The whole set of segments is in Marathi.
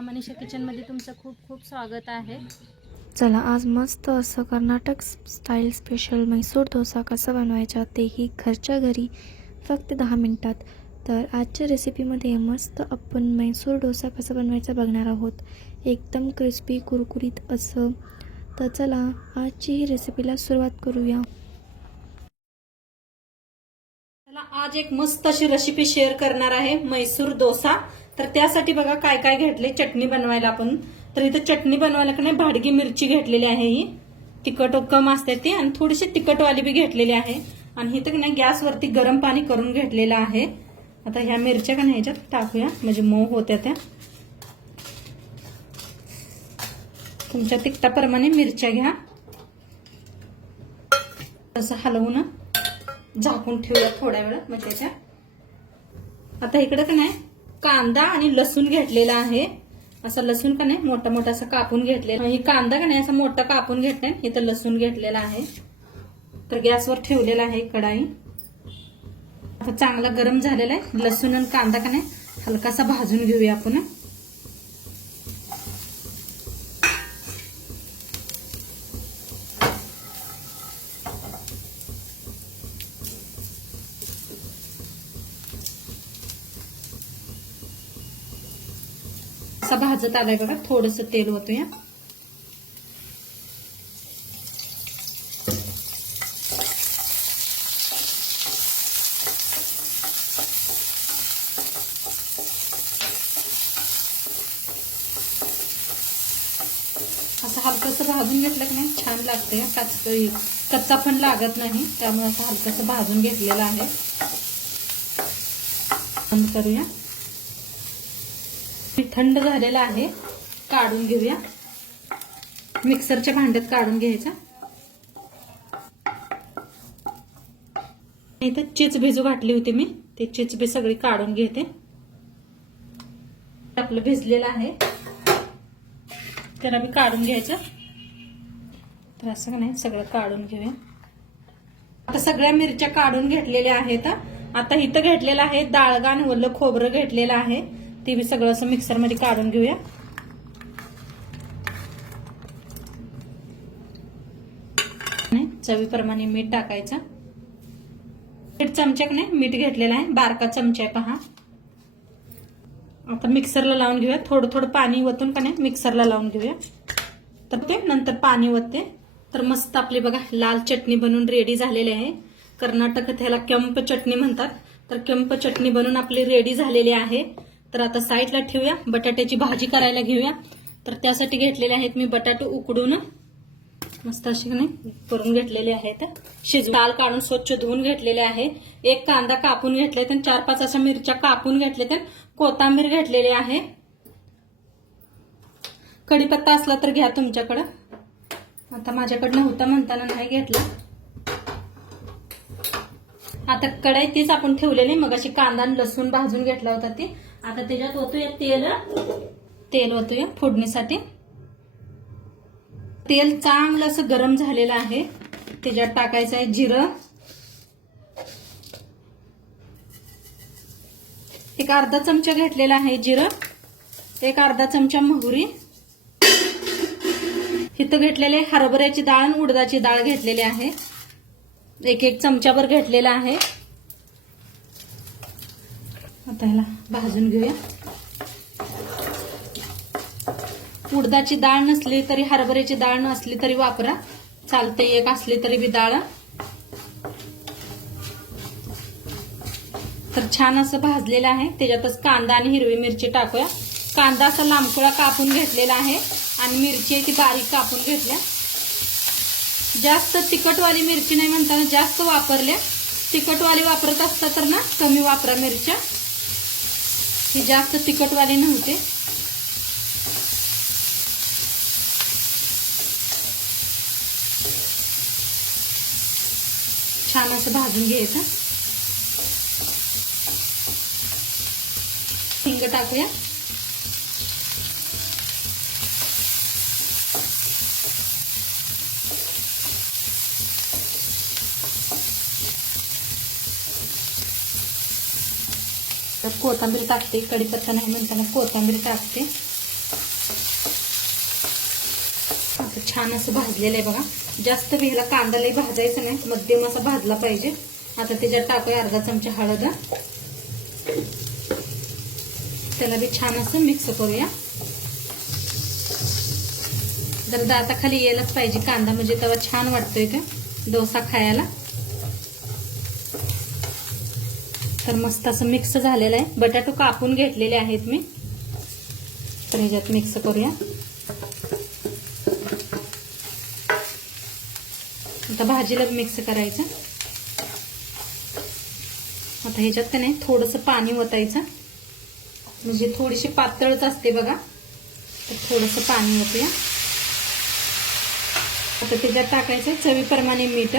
माझ्या मनीषा किचनमध्ये तुमचं खूप खूप स्वागत आहे। चला आज मस्त असं कर्नाटक स्टाईल स्पेशल मैसूर डोसा कसा बनवायचा तेही घरच्या घरी फक्त 10 मिनिटात। तर आजच्या रेसिपीमध्ये मस्त आपण मैसूर डोसा कसा बनवायचा बघणार आहोत, एकदम क्रिस्पी कुरकुरीत असं। तर चला आजची रेसिपीला सुरुवात करूया। आज एक मस्त अशी रेसिपी शेअर करणार आहे, मैसूर डोसा। तर त्यासाठी बघा काय काय घेतले चटणी बनवायला आपण। तर इथे चटणी बनवायला का नाही भाडगी मिरची घेतलेली आहे, ही तिखट कम असते ती, आणि थोडीशी तिखटवाली बी घेतलेली आहे। आणि इथं का नाही गॅसवरती गरम पाणी करून घेतलेलं आहे। आता ह्या मिरच्या का नाही ह्याच्यात टाकूया म्हणजे मऊ होत्या त्या। तुमच्या तिखटाप्रमाणे मिरच्या घ्या, असं हलवून झाकून ठेवूया थोड्या वेळ म्हणजे त्या। आता इकडे का नाही कांदा आणि लसूण घेतलेला आहे, असं लसूण का नाही मोठा मोठा असं कापून घेतलेला। ही कांदा का नाही असं मोठा कापून घेतलाय, इथं लसूण घेतलेला आहे। तर गॅसवर ठेवलेला आहे कढाई, आता चांगला गरम झालेला आहे। लसूण आणि कांदा का नाही हलकासा भाजून घेऊया आपण। असा भाजत आलाय बघा, थोडंसं तेल होतोय। असं हलकसं भाजून घेतलं की नाही छान लागते, कच्चा पण लागत नाही, त्यामुळे असं हलकसं भाजून घेतलेलं आहे। बंद करूया। थंड झालेला आहे, काढून घेऊया, मिक्सरच्या भांड्यात काढून घ्यायचा। इथं चीज भिजू घातली होती मी, ते चीज बी सगळी काढून घेते। आपलं भिजलेलं आहे त्याला बी काढून घ्यायचं। तर असं नाही सगळं काढून घेऊया। आता सगळ्या मिरच्या काढून घेतलेल्या आहेत। आता इथं घेतलेलं आहे डाळगा आणि ओलं खोबरं घेतलेलं आहे, ते बी सगळं असं मिक्सर मध्ये काढून घेऊया। चवीप्रमाणे मीठ टाकायचं, 1 चमचा नाही मीठ घेतलेलं आहे, बारका चमचा आहे पहा। आता मिक्सरला लावून घेऊया, थोडं थोडं पाणी वतून का नाही मिक्सरला लावून घेऊया। तर ते नंतर पाणी वतते। तर मस्त आपली बघा लाल चटणी बनून रेडी झालेली आहे। कर्नाटकात ह्याला केंप चटणी म्हणतात। तर केंप चटणी बनून आपली रेडी झालेली आहे। तर आता साईडला ठेवूया, बटाट्याची भाजी करायला घेऊया। तर त्यासाठी घेतलेले आहेत मी बटाटे उकडून मस्त असे नाही करून घेतलेले आहेत, शिजवून दाल काढून स्वच्छ धुवून घेतलेले आहे। एक कांदा कापून घेतले, तर 4-5 अशा मिरच्या कापून घेतले, तर कोथिंबीर घेतलेली आहे। कढीपत्ता असला तर घ्या तुमच्याकडे, आता माझ्याकडे नव्हता म्हणताना नाही घेतला। आता कढई तीच आपण ठेवलेली मग अशी कांदा आणि लसूण भाजून घेतला होता ती। आता त्याच्यात होतोय तेल होतोय फोडणीसाठी। तेल चांगलं असं गरम झालेलं आहे, त्याच्यात टाकायचं आहे जिरं, एक अर्धा चमचा घेतलेला आहे जिरं, एक अर्धा चमचा मोहरी, इथं घेतलेले हरभऱ्याची डाळ आणि उडदाची डाळ घेतलेली आहे, 1 चमचाभर घेतलेला आहे। आता ह्याला भाजून घेऊया। उडदाची डाळ नसली तरी हरभऱ्याची डाळ नसली तरी वापरा चालते, एक असली तरी बी डाळ। तर छान असं भाजलेलं आहे, त्याच्यातच कांदा आणि हिरवी मिरची टाकूया। कांदा असा लांबकुळा कापून घेतलेला आहे आणि मिरची ती बारीक कापून घेतल्या। जास्त तिखटवाली मिरची नाही म्हणताना जास्त वापरल्या, तिखटवाली वापरत असता तर ना कमी वापरा मिरच्या, ही जास्त तिखटवाली नव्हते। छान असं भाजून घ्यायचं। हिंग टाकूया, तर कोथिंबीर टाकते, कढीपत्ता नाही म्हणताना कोथिंबीर टाकते। छान असं भाजलेलं आहे बघा. जास्त बी ह्याला कांदा लई भाजायचं नाही, मध्यम असा भाजला पाहिजे. आता त्याच्यात टाकूया अर्धा चमचा हळद. त्याला बी छान असं मिक्स करूया. जर दाताखाली यायलाच पाहिजे कांदा, म्हणजे तेव्हा छान वाटतोय ते डोसा खायला. तर मस्त असं मिक्स झालेलं आहे. बटाटो कापून घेतलेले आहेत मी. तर ह्याच्यात मिक्स करूया. आता भाजीला मिक्स करायचं. आता ह्याच्यात का नाही थोडंसं पाणी ओतायचं, म्हणजे थोडीशी पातळच असते बघा. तर थोडंसं पाणी ओतूया. आता त्याच्यात टाकायचं चवीप्रमाणे मीठ.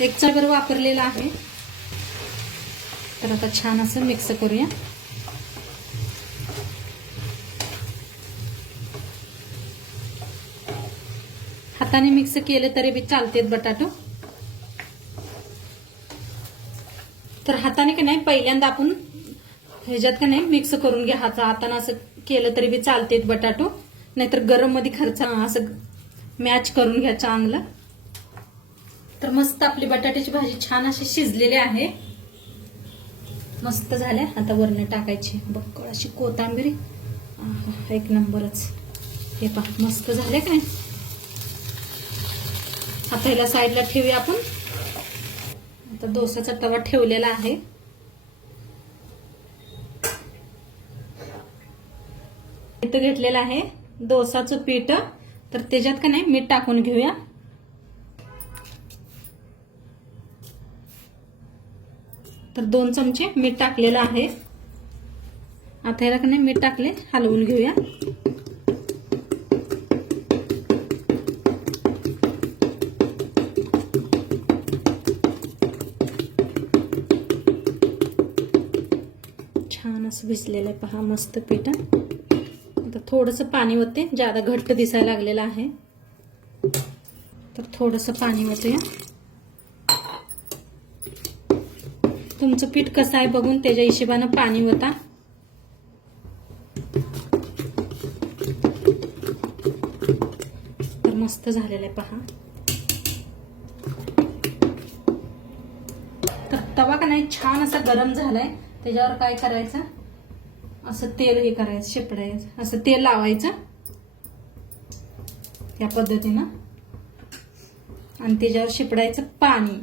1 चमचा वापरलेला आहे. तर आता छान असं मिक्स करूया. हाताने मिक्स केले तरी बी चालतेत बटाटो. तर हाताने का नाही पहिल्यांदा आपण ह्याच्यात का नाही मिक्स करून घ्या. हाताने असं केलं तरी बी चालतेत बटाटो, नाहीतर गरम मध्ये खर्चा असं मॅच करून घ्या चांगलं. तर मस्त आपली बटाट्याची भाजी छान अशी शिजलेली आहे. मस्त झाल्या. आता वरनं टाकायची बक्कळ अशी कोथिंबीर. एक नंबरच. हे पहा मस्त झाले का नाही. आता ह्याला साईडला ठेवूया आपण. आता डोसाचा तवा ठेवलेला आहे. इथं घेतलेलं आहे डोसाचं पीठ. तर त्याच्यात का नाही मीठ टाकून घेऊया. तर 2 चमचे मीठ टाकलेलं आहे. आता ह्याला का नाही मीठ टाकले, हलवून घेऊया. छान असं भिजलेलं आहे पहा मस्त पीठ. आता थोडंसं पाणी ओतते, ज्यादा घट्ट दिसायला लागलेलं आहे. तर थोडंसं पाणी ओतूया. तुमचं पीठ कसं आहे बघून त्याच्या हिशोबानं पाणी ओता. तर मस्त झालेलं आहे पहा. तर तवा का नाही छान असा गरम झालाय. त्याच्यावर काय करायचं, असं तेल हे करायचं, शिपडायचं, असं तेल लावायचं या पद्धतीनं, आणि त्याच्यावर शिपडायचं पाणी.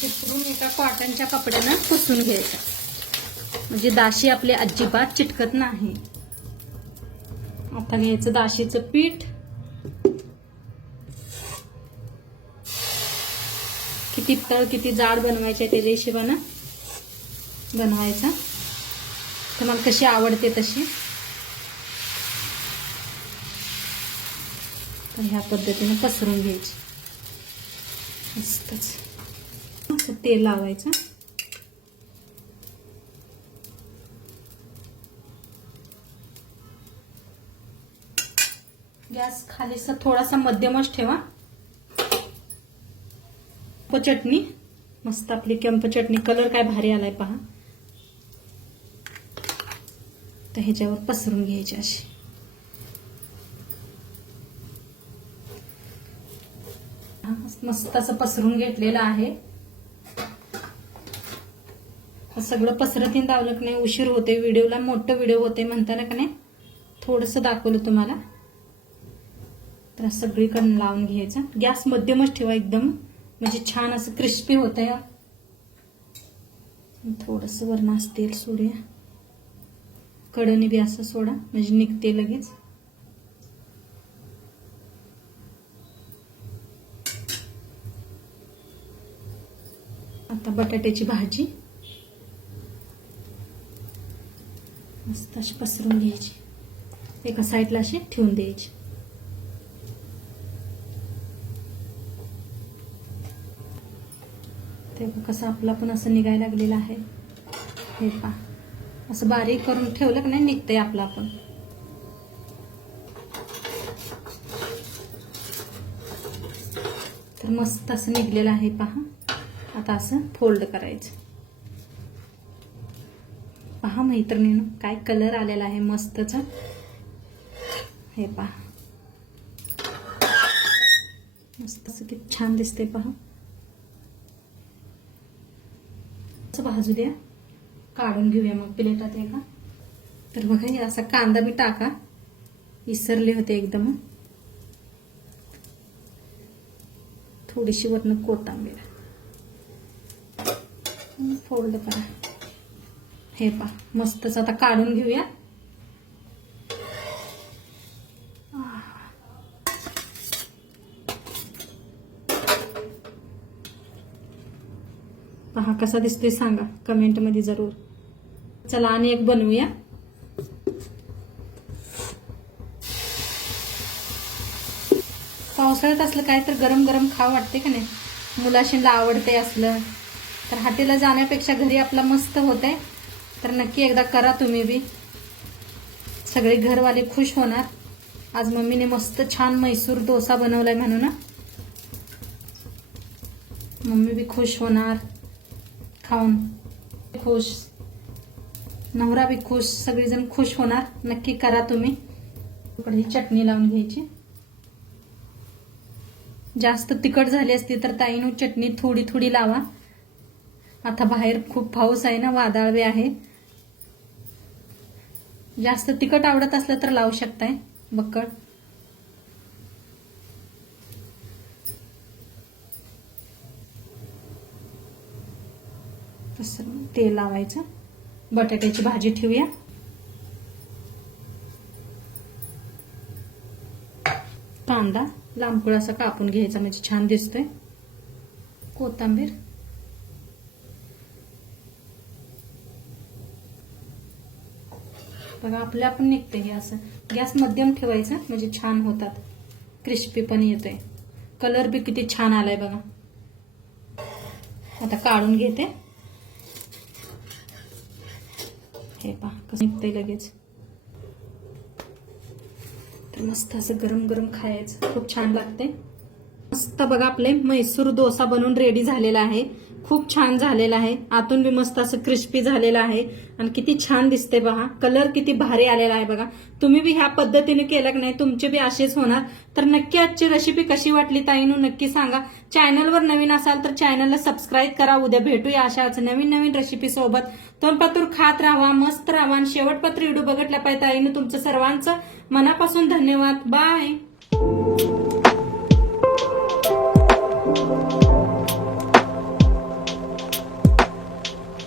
चिपरून एका कॉटनच्या कपड्यानं पुसून घ्यायचं, म्हणजे दाशी आपली अजिबात चिटकत नाही. आता घ्यायचं दाशीचं पीठ. किती तळ किती जाड बनवायचे त्याच्या हिशोबानं बनवायचं. तुम्हाला कशी आवडते तशी. तर ह्या पद्धतीने पसरून घ्यायची. मस्तच तेल लावायचं. गॅस खालीसा थोडासा मध्यमच ठेवा. चटणी मस्त आपली केंप चटणी. कलर काय भारी आलाय पहा. तर ह्याच्यावर पसरून घ्यायची अशी. मस्त असं पसरून घेतलेलं आहे. सगळं पसरतीन दावलं की नाही उशीर होते व्हिडिओला, मोठं व्हिडिओ होते म्हणताना का नाही थोडस दाखवलं तुम्हाला. तर सगळीकडून लावून घ्यायचं. गॅस मध्यमच ठेवा एकदम, म्हणजे छान असं क्रिस्पी होतंय. थोडस वरणास तेल सोडूया. कडणी बी असं सोडा, म्हणजे निघते लगेच. आता बटाट्याची भाजी मस्त अशी पसरून घ्यायची. एका साईडला अशी ठेवून द्यायची. तेव्हा कसं आपला पण असं निघायला लागलेलं आहे. हे पहा असं बारीक करून ठेवलं की नाही निघतंय आपलं आपण. तर तर मस्त असं निघलेलं आहे पहा. आता असं फोल्ड करायचं. पहा मैत्रिणींनो, काय कलर आलेला आहे मस्तच. हे पहा मस्त असं किती छान दिसते पहा. असं भाजू द्या, काढून घेऊया मग प्लेटात एका. तर बघा हे असा कांदा मी टाका विसरले होते एकदम. थोडीशी वरनं कोथिंबीर फोल्ड करा. हे पहा मस्तच. आता काढून घेऊया. पहा कसा दिसतोय सांगा कमेंट मध्ये जरूर. चला आणि एक बनवूया. पावसाळ्यात असलं काय तर गरम गरम खावं वाटते का नाही. मुलाशीला आवडते असलं तर हॉटेलला जाण्यापेक्षा घरी आपला मस्त होतंय. तर नक्की एकदा करा तुम्ही बी. सगळे घरवाले खुश होणार. आज मम्मीने मस्त छान म्हैसूर डोसा बनवलाय म्हणून मम्मी बी खुश होणार. खाऊन खुश, नवरा बी खुश, सगळेजण खुश होणार. नक्की करा तुम्ही. ही चटणी लावून घ्यायची. जास्त तिखट झाली असती तर ताईनं चटणी थोडी थोडी लावा. आता बाहेर खूप पाऊस आहे ना, वादळ बी आहे. जास्त तिखट आवडत असलं तर लावू शकताय बक्कळ. तसं तेल लावायचं. बटाट्याची भाजी ठेवूया. कांदा लांबकुळ असा कापून घ्यायचा म्हणजे छान दिसतोय. कोथिंबीर, बघा आपल्या पण निघते हे असं. गॅस मध्यम ठेवायचा म्हणजे छान होतात. क्रिस्पी पण येतोय. कलर बी किती छान आलाय बघा. आता काढून घेते. हे पहा कसं निघतंय लगेच. तर मस्त असं गरम गरम खायचं, खूप छान लागते. मस्त बघा आपले म्हैसूर डोसा बनवून रेडी झालेला आहे. खूप छान झालेला आहे. आतून बी मस्त असं क्रिस्पी झालेलं आहे आणि किती छान दिसते पहा. कलर किती भारी आलेला आहे बघा. तुम्ही बी ह्या पद्धतीने केलं की नाही तुमचे बी असेच होणार. तर नक्की आजची रेसिपी कशी वाटली ताईनू नक्की सांगा. चॅनलवर नवीन असाल तर चॅनलला सबस्क्राईब करा. उद्या भेटूया अशाच नवीन नवीन रेसिपी सोबत. तोंडपातूर खात राहा, मस्त राहा आणि शेवटपत्र व्हिडिओ बघितला पाहिजे. ताईनू तुमचं सर्वांचं मनापासून धन्यवाद. बाय.